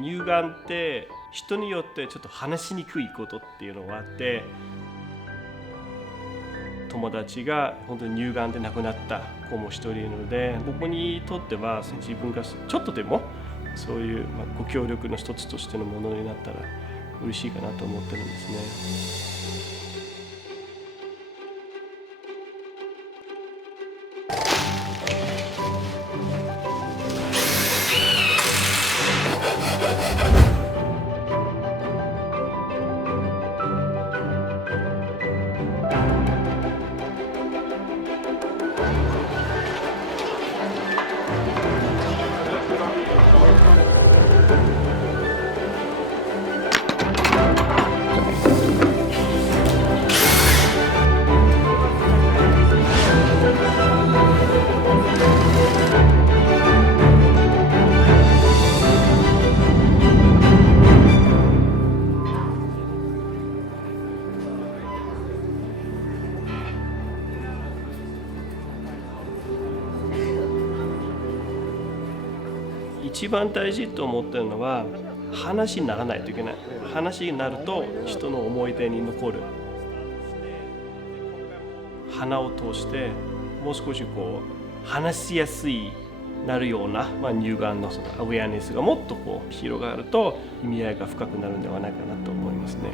乳がんって人によってちょっと話しにくいことっていうのがあって、友達が本当に乳がんで亡くなった子も一人いるので、僕にとっては自分がちょっとでもそういうご協力の一つとしてのものになったら嬉しいかなと思ってるんですね。一番大事と思ってるのは話にならないといけない。話になると人の思い出に残る。鼻を通してもう少し話しやすいなるような、乳がんのそのアウェアネスがもっと広がると意味合いが深くなるんではないかなと思いますね。